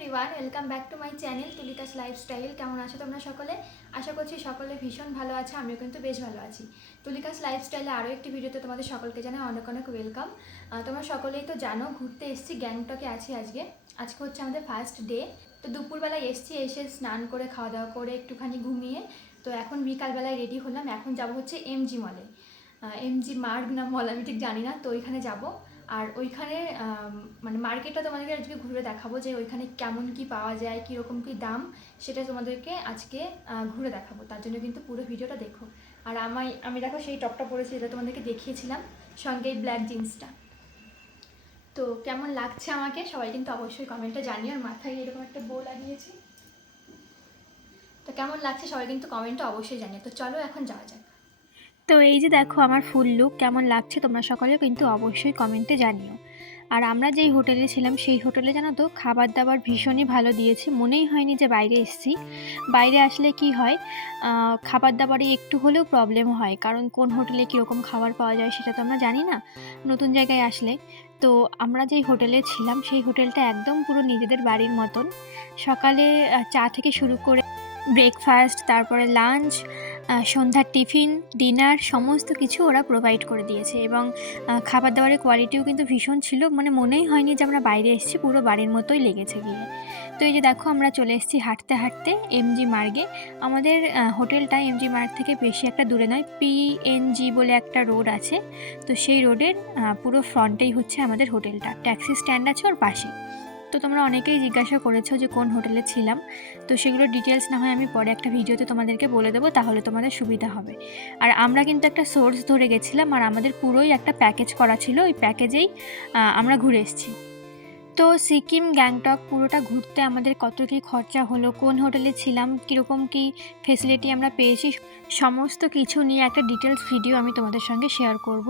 Everyone welcome back to my channel Tulika's lifestyle কেমন আছো তোমরা সকলে? আশা করছি সকলে ভীষণ ভালো আছে, আমিও কিন্তু বেশ ভালো আছি। তুলিকাস লাইফস্টাইলে আরও একটি ভিডিওতে তোমাদের সকলকে জানাই অনেক অনেক ওয়েলকাম তোমরা সকলেই তো জানো, ঘুরতে এসেছি, গ্যাংটকে আছি আজকে। আজকে হচ্ছে আমাদের ফার্স্ট ডে তো দুপুরবেলায় এসেছি, এসে স্নান করে খাওয়া দাওয়া করে, একটুখানি ঘুমিয়ে। তো এখন বিকালবেলায় রেডি হলাম, এখন যাব হচ্ছে এমজি মলে এমজি মার্গ না মল আমি ঠিক জানি না, তো ওইখানে যাব। আর ওইখানে মানে মার্কেটটা তোমাদেরকে আজকে ঘুরে দেখাবো যে ওইখানে কেমন কি পাওয়া যায়, কীরকম কি দাম, সেটা তোমাদেরকে আজকে ঘুরে দেখাবো। তার জন্য কিন্তু পুরো ভিডিওটা দেখো। আর আমায়, আমি দেখো সেই টপটা পরেছি যেটা তোমাদেরকে দেখিয়েছিলাম, সঙ্গে এই ব্ল্যাক জিন্সটা তো কেমন লাগছে আমাকে? সবাই কিন্তু অবশ্যই কমেন্টটা জানিও। আর মাথায় এরকম একটা বউ লাগিয়েছি। তো কেমন লাগছে সবাই কিন্তু কমেন্টটা অবশ্যই জানিও। তো চলো এখন যাওয়া যাক। তো এই যে দেখো আমার ফুল লুক কেমন লাগছে তোমরা সকলেও কিন্তু অবশ্যই কমেন্টে জানিও। আর আমরা যেই হোটেলে ছিলাম, সেই হোটেলে জানো তো খাবার দাবার ভীষণই ভালো দিয়েছে। মনেই হয়নি যে বাইরে এসেছি। বাইরে আসলে কি হয় খাবার দাবারে একটু হলেও প্রবলেম হয়। কারণ কোন হোটেলে কীরকম খাবার পাওয়া যায় সেটা তো আমরা জানি না, নতুন জায়গায় আসলে। তো আমরা যেই হোটেলে ছিলাম, সেই হোটেলটা একদম পুরো নিজেদের বাড়ির মতন। সকালে চা থেকে শুরু করে ব্রেকফাস্ট তারপরে লাঞ্চ সন্ধ্যার টিফিন, ডিনার, সমস্ত কিছু ওরা প্রোভাইড করে দিয়েছে এবং খাবার দাবারের কোয়ালিটিও কিন্তু ভীষণ ছিল। মানে মনেই হয়নি যে আমরা বাইরে এসেছি, পুরো বাড়ির মতোই লেগেছে গিয়ে। তো এই যে দেখো, আমরা চলে এসেছি হাঁটতে হাঁটতে এমজি মার্গে আমাদের হোটেলটা এমজি মার্গ থেকে বেশি একটা দূরে নয় পিএনজি বলে একটা রোড আছে। তো সেই রোডের পুরো ফ্রন্টেই হচ্ছে আমাদের হোটেলটা। ট্যাক্সি স্ট্যান্ড আছে ওর পাশেই। তো তোমরা অনেকেই জিজ্ঞাসা করেছ যে কোন হোটেলে ছিলাম। তো সেগুলো ডিটেলস না হয় আমি পরে একটা ভিডিওতে তোমাদেরকে বলে দেবো, তাহলে তোমাদের সুবিধা হবে। আর আমরা কিন্তু একটা সোর্স ধরে গেছিলাম, আর আমাদের পুরোই একটা প্যাকেজ করা ছিল, ওই প্যাকেজেই আমরা ঘুরে এসেছি। তো সিকিম, গ্যাংটক পুরোটা ঘুরতে আমাদের কত কী খরচা হলো, কোন হোটেলে ছিলাম, কীরকম কী ফেসিলিটি আমরা পেয়েছি, সমস্ত কিছু নিয়ে একটা ডিটেলস ভিডিও আমি তোমাদের সঙ্গে শেয়ার করব।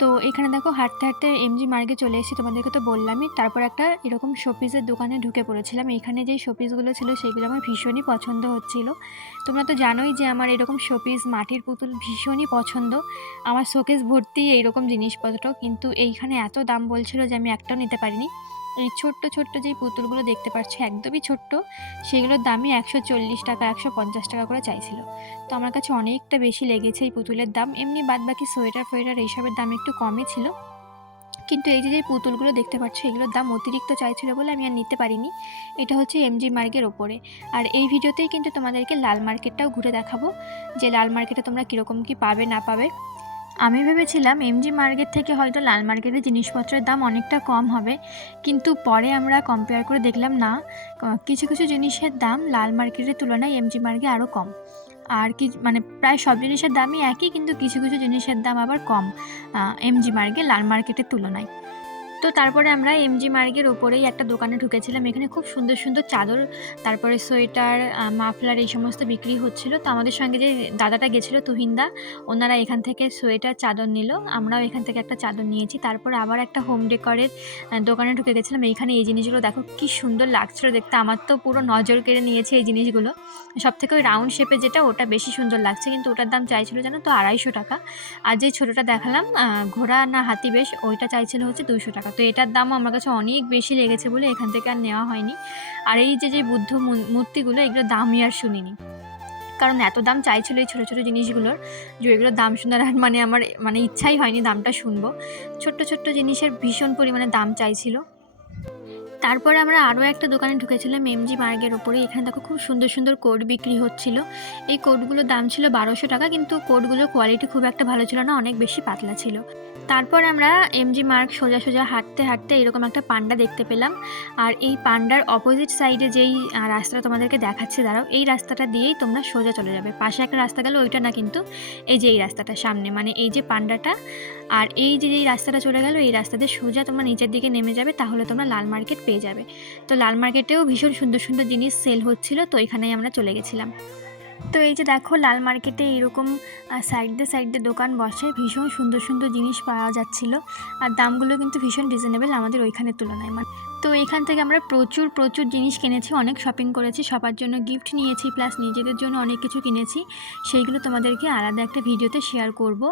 তো এখানে দেখো হাঁটতে হাঁটতে এমজি মার্গে চলে এসেছি, তোমাদেরকে তো বললামই। তারপর একটা এরকম শোপিসের দোকানে ঢুকে পড়েছিলাম। এখানে যেই শোপিসগুলো ছিল সেগুলো আমার ভীষণই পছন্দ হচ্ছিল। তোমরা তো জানোই যে আমার এরকম শোপিস মাটির পুতুল ভীষণই পছন্দ। আমার শোকেস ভর্তি এইরকম জিনিসপত্র। কিন্তু এইখানে এত দাম বলছিল যে আমি একটাও নিতে পারিনি। এই ছোট্ট ছোট্ট যেই পুতুলগুলো দেখতে পাচ্ছ একদমই ছোট্ট, সেগুলোর দামই একশো চল্লিশ টাকা, একশো পঞ্চাশ টাকা করে চাইছিল। তো আমার কাছে অনেকটা বেশি লেগেছে এই পুতুলের দাম। এমনি বাদ বাকি সোয়েটার ফোয়েটার এইসবের দাম একটু কমই ছিল। কিন্তু এই যে যে পুতুলগুলো দেখতে পাচ্ছ, এগুলোর দাম অতিরিক্ত চাইছিল বলে আমি আর নিতে পারিনি। এটা হচ্ছে এমজি মার্গের ওপরে। আর এই ভিডিওতেই কিন্তু তোমাদেরকে লাল মার্কেটটাও ঘুরে দেখাবো। যে লাল মার্কেটে তোমরা কীরকম কী পাবে, না পাবে। আমি ভেবেছিলাম এমজি মার্কেট থেকে হয়তো লাল মার্কেটের জিনিসপত্রের দাম অনেকটা কম হবে, কিন্তু পরে আমরা কম্পেয়ার করে দেখলাম না কিছু কিছু জিনিসের দাম লাল মার্কেটের তুলনায় এমজি মার্কে আরও কম। আর কি মানে প্রায় সব জিনিসের দামই একই, কিন্তু কিছু কিছু জিনিসের দাম আবার কম এমজি মার্কে লাল মার্কেটের তুলনায়। তো তারপরে আমরা এমজি মার্গের ওপরেই একটা দোকানে ঢুকেছিলাম। এখানে খুব সুন্দর সুন্দর চাদর, তারপরে সোয়েটার মাফলার এই সমস্ত বিক্রি হচ্ছিল। তো আমাদের সঙ্গে যে দাদাটা গেছিল, তুহিনদা, ওনারা এখান থেকে সোয়েটার, চাদর নিল। আমরাও এখান থেকে একটা চাদর নিয়েছি। তারপরে আবার একটা হোম ডেকরের দোকানে ঢুকে গেছিলাম। এইখানে এই জিনিসগুলো দেখো, কি সুন্দর লাগছিল দেখতে। আমার তো পুরো নজর কেড়ে নিয়েছে এই জিনিসগুলো। সব থেকে ওই রাউন্ড শেপে যেটা, ওটা বেশি সুন্দর লাগছে। কিন্তু ওটার দাম চাইছিল জানো তো আড়াইশো টাকা। আর যে ছোটোটা দেখালাম ঘোড়া না হাতি বেশ, ওইটা চাইছিল হচ্ছে দুশো টাকা। তো এটার দামও আমার কাছে অনেক বেশি লেগেছে বলে এখান থেকে আর নেওয়া হয়নি। আর এই যে যে বুদ্ধ মূর্তিগুলো এগুলো দামই আর শুনিনি। কারণ এত দাম চাইছিল এই ছোটো ছোটো জিনিসগুলোর যে, এগুলোর দাম শোনার আর মানে আমার মানে ইচ্ছাই হয়নি দামটা শুনব। ছোট্ট ছোট্ট জিনিসের ভীষণ পরিমাণে দাম চাইছিল। তারপরে আমরা আরও একটা দোকানে ঢুকেছিলাম এমজি মার্গের ওপরে। এখানে দেখো খুব সুন্দর সুন্দর কোট বিক্রি হচ্ছিল। এই কোটগুলোর দাম ছিল বারোশো টাকা, কিন্তু কোটগুলোর কোয়ালিটি খুব একটা ভালো ছিল না, অনেক বেশি পাতলা ছিল। তারপর আমরা এমজি মার্গ সোজা সোজা হাঁটতে হাঁটতে এরকম একটা পান্ডা দেখতে পেলাম। আর এই পান্ডার অপোজিট সাইডে যেই রাস্তাটা তোমাদেরকে দেখাচ্ছে, দাঁড়াও, এই রাস্তাটা দিয়েই তোমরা সোজা চলে যাবে। পাশে একটা রাস্তা গেল, ওইটা না কিন্তু, এই যে এই রাস্তাটা সামনে মানে এই যে পান্ডাটা। আর এই যে যেই রাস্তাটা চলে গেল, এই রাস্তা দিয়ে সোজা তোমরা নিচের দিকে নেমে যাবে, তাহলে তোমরা লাল মার্কেট পেয়ে যাবে। তো লাল মার্কেটেও ভীষণ সুন্দর সুন্দর জিনিস সেল হচ্ছিল, তো এখানেই আমরা চলে গেছিলাম। তো এই যে দেখো, লাল মার্কেটে এরকম সাইড দিয়ে সাইড দিয়ে দোকান বসে, ভীষণ সুন্দর সুন্দর জিনিস পাওয়া যাচ্ছিল। আর দামগুলো কিন্তু ভীষণ রিজনেবল আমাদের ওইখানের তুলনায় মানে। তো এখান থেকে আমরা প্রচুর প্রচুর জিনিস কিনেছি, অনেক শপিং করেছি, সবার জন্য গিফট নিয়েছি প্লাস নিজেদের জন্য অনেক কিছু কিনেছি। সেইগুলো তোমাদেরকে আলাদা একটা ভিডিওতে শেয়ার করব,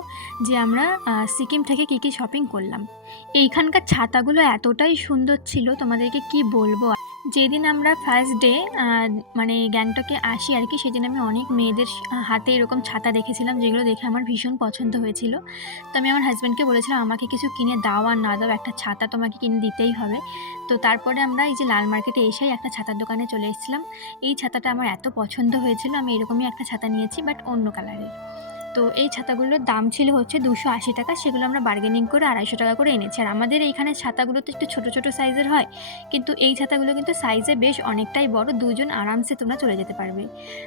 যে আমরা সিকিম থেকে কী কী শপিং করলাম। এইখানকার ছাতাগুলো এতটাই সুন্দর ছিল, তোমাদেরকে কি বলব? যেদিন আমরা ফার্স্ট ডে মানে গ্যাংটকে আসি আর কি, সেদিন আমি অনেক মেয়েদের হাতে এরকম ছাতা দেখেছিলাম, যেগুলো দেখে আমার ভীষণ পছন্দ হয়েছিল। তো আমি আমার হাজব্যান্ডকে বলেছিলাম, আমাকে কিছু কিনে দাও আর না দাও, একটা ছাতা তোমাকে কিনে দিতেই হবে। তো তারপরে আমরা এই যে লাল মার্কেটে এসেই একটা ছাতার দোকানে চলে এসেছিলাম। এই ছাতাটা আমার এত পছন্দ হয়েছিল, আমি এরকমই একটা ছাতা নিয়েছি বাট অন্য কালারের তো এই ছাতাগুলোর দাম ছিল হচ্ছে দুশো আশি টাকা, সেগুলো আমরা বার্গেনিং করে আড়াইশো টাকা করে এনেছি। আর আমাদের এইখানে ছাতাগুলো তো একটু ছোটো ছোটো সাইজের হয়, কিন্তু এই ছাতাগুলো কিন্তু সাইজে বেশ অনেকটাই বড়, দুজন আরামসে তোমরা চলে যেতে পারবে।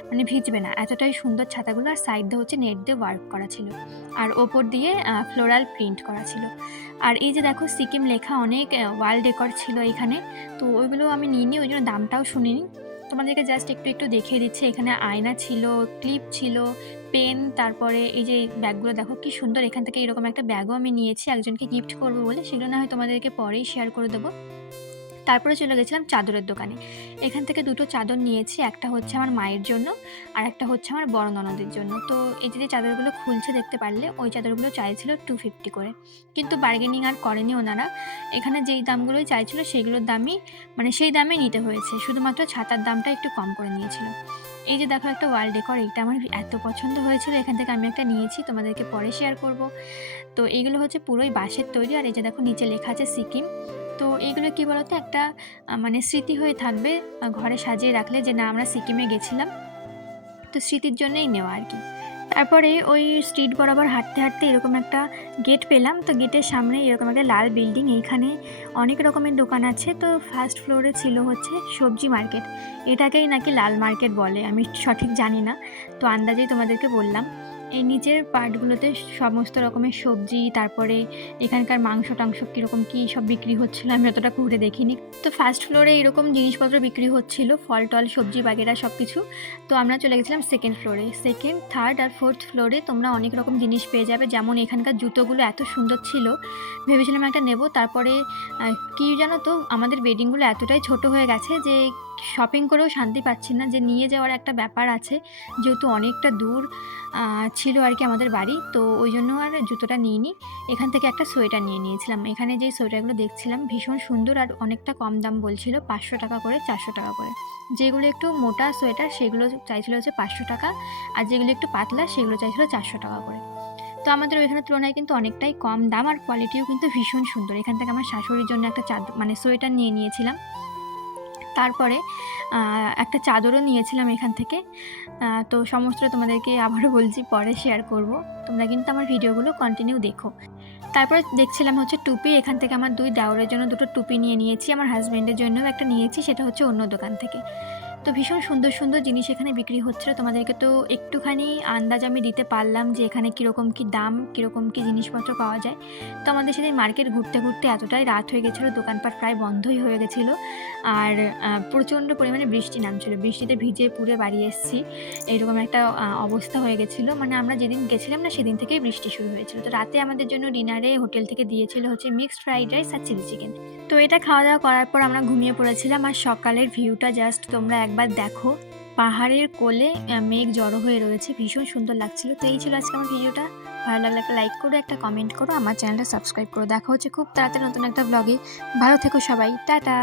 মানে ভিজবে না, এতটাই সুন্দর ছাতাগুলো আর সাইড দিয়ে হচ্ছে নেট দিয়ে ওয়ার্ক করা ছিল। আর ওপর দিয়ে ফ্লোরাল প্রিন্ট করা ছিল। আর এই যে দেখো, সিকিম লেখা অনেক ওয়াল ডেকর ছিল এখানে তো ওইগুলো আমি নিইনি, ওই জন্য দামটাও শুনিনি। তোমাদেরকে জাস্ট একটু একটু দেখিয়ে দিচ্ছি। এখানে আয়না ছিল ক্লিপ ছিল পেন তারপরে এই যে ব্যাগগুলো দেখো কি সুন্দর। এখান থেকে এরকম একটা ব্যাগও আমি নিয়েছি, একজনকে গিফট করব বলে। সেগুলো না হয় তোমাদেরকে পরেই শেয়ার করে দেবো। তারপরে চলে গেছিলাম চাদরের দোকানে। এখান থেকে দুটো চাদর নিয়েছি, একটা হচ্ছে আমার মায়ের জন্য আর একটা হচ্ছে আমার বড় ননদের জন্য। তো এই যে চাদরগুলো খুলছে দেখতে পারলে, ওই চাদরগুলো চাইছিল টু ফিফটি করে। কিন্তু বার্গেনিং আর করেনি ওনারা। এখানে যেই দামগুলোই চাইছিল সেগুলোর দামই মানে সেই দামে নিতে হয়েছে। শুধুমাত্র ছাতার দামটা একটু কম করে নিয়েছিল। এই যে দেখো একটা ওয়াল ডেকর এইটা আমার এত পছন্দ হয়েছিল। এখান থেকে আমি একটা নিয়েছি, তোমাদেরকে পরে শেয়ার করব। তো এইগুলো হচ্ছে পুরোই বাঁশের তৈরি। আর এই যে দেখো নিচে লেখা আছে সিকিম। তো এইগুলো কী বলতো? একটা মানে স্মৃতি হয়ে থাকবে ঘরে সাজিয়ে রাখলে যে না, আমরা সিকিমে গেছিলাম। তো স্মৃতির জন্যই নেওয়া আর কি। তারপরে ওই স্ট্রিট বরাবর হাঁটতে হাঁটতে এরকম একটা গেট পেলাম। তো গেটের সামনে এরকম একটা লাল বিল্ডিং এইখানে অনেক রকমের দোকান আছে। তো ফার্স্ট ফ্লোরে ছিল হচ্ছে সবজি মার্কেট এটাকেই নাকি লাল মার্কেট বলে, আমি সঠিক জানি না। তো আন্দাজেই তোমাদেরকে বললাম। এই নিচের পার্টগুলোতে সমস্ত রকমের সবজি, তারপরে এখানকার মাংস টাংস কীরকম কী সব বিক্রি হচ্ছিল আমি অতটা ঘুরে দেখিনি। তো ফার্স্ট ফ্লোরে এরকম জিনিসপত্র বিক্রি হচ্ছিল, ফল টল, সবজি, বাগেরা সব কিছু তো আমরা চলে গেছিলাম সেকেন্ড ফ্লোরে সেকেন্ড থার্ড আর ফোর্থ ফ্লোরে তোমরা অনেক রকম জিনিস পেয়ে যাবে। যেমন এখানকার জুতোগুলো এত সুন্দর ছিল। ভেবেছিলাম একটা নেব। তারপরে কী জানো তো, আমাদের বেডিংগুলো এতটাই ছোট হয়ে গেছে যে শপিং করেও শান্তি পাচ্ছি না, যে নিয়ে যাওয়ার একটা ব্যাপার আছে, যেহেতু অনেকটা দূর ছিল আর কি আমাদের বাড়ি, তো ওই জন্য আর জুতোটা নিইনি। এখান থেকে একটা সোয়েটার নিয়ে নিয়েছিলাম। এখানে যে সোয়েটারগুলো দেখছিলাম, ভীষণ সুন্দর আর অনেকটা কম দাম বলছিল, পাঁচশো টাকা করে, চারশো টাকা করে। যেগুলো একটু মোটা সোয়েটার, সেগুলো চাইছিল হচ্ছে পাঁচশো টাকা, আর যেগুলো একটু পাতলা, সেগুলো চাইছিল চারশো টাকা করে। তো আমাদের ওইখানের তুলনায় কিন্তু অনেকটাই কম দাম, আর কোয়ালিটিও কিন্তু ভীষণ সুন্দর। এখান থেকে আমার শাশুড়ির জন্য একটা চাদ মানে সোয়েটার নিয়ে নিয়েছিলাম। তারপরে একটা চাদরও নিয়েছিলাম এখান থেকে। তো সমস্তটা তোমাদেরকে আবারও বলছি, পরে শেয়ার করব। তোমরা কিন্তু আমার ভিডিওগুলো কন্টিনিউ দেখো। তারপরে দেখছিলাম হচ্ছে টুপি, এখান থেকে আমার দুই দেওরের জন্য দুটো টুপি নিয়ে নিয়েছি। আমার হাজব্যান্ডের জন্যও একটা নিয়েছি, সেটা হচ্ছে অন্য দোকান থেকে। তো ভীষণ সুন্দর সুন্দর জিনিস এখানে বিক্রি হচ্ছিল। তোমাদেরকে তো একটুখানি আন্দাজ আমি দিতে পারলাম যে এখানে কীরকম কী দাম, কীরকম কী জিনিসপত্র পাওয়া যায়। তো আমাদের সেদিন মার্কেট ঘুরতে ঘুরতে এতটাই রাত হয়ে গেছিল, দোকানপাট প্রায় বন্ধই হয়ে গেছিল। আর প্রচণ্ড পরিমাণে বৃষ্টি নামছিল। বৃষ্টিতে ভিজে পুড়ে বাড়ি এসেছি। এইরকম একটা অবস্থা হয়ে গেছিল। মানে আমরা যেদিন গেছিলাম না, সেদিন থেকেই বৃষ্টি শুরু হয়েছিল। তো রাতে আমাদের জন্য ডিনারে হোটেল থেকে দিয়েছিল হচ্ছে মিক্সড ফ্রাইড রাইস আর চিলি চিকেন। তো এটা খাওয়া দাওয়া করার পর আমরা ঘুমিয়ে পড়েছিলাম। আর সকালের ভিউটা জাস্ট তোমরা একবার দেখো। পাহাড়ের কোলে মেঘ জড়ো হয়ে রয়েছে, ভীষণ সুন্দর লাগছিল। তো এই ছিল আজকে আমার ভিডিওটা। ভালো লাগলে একটা লাইক করো, একটা কমেন্ট করো, আমার চ্যানেলটা সাবস্ক্রাইব করো। দেখা হচ্ছে খুব তাড়াতাড়ি নতুন একটা ব্লগে ভালো থেকো সবাই। টাটা!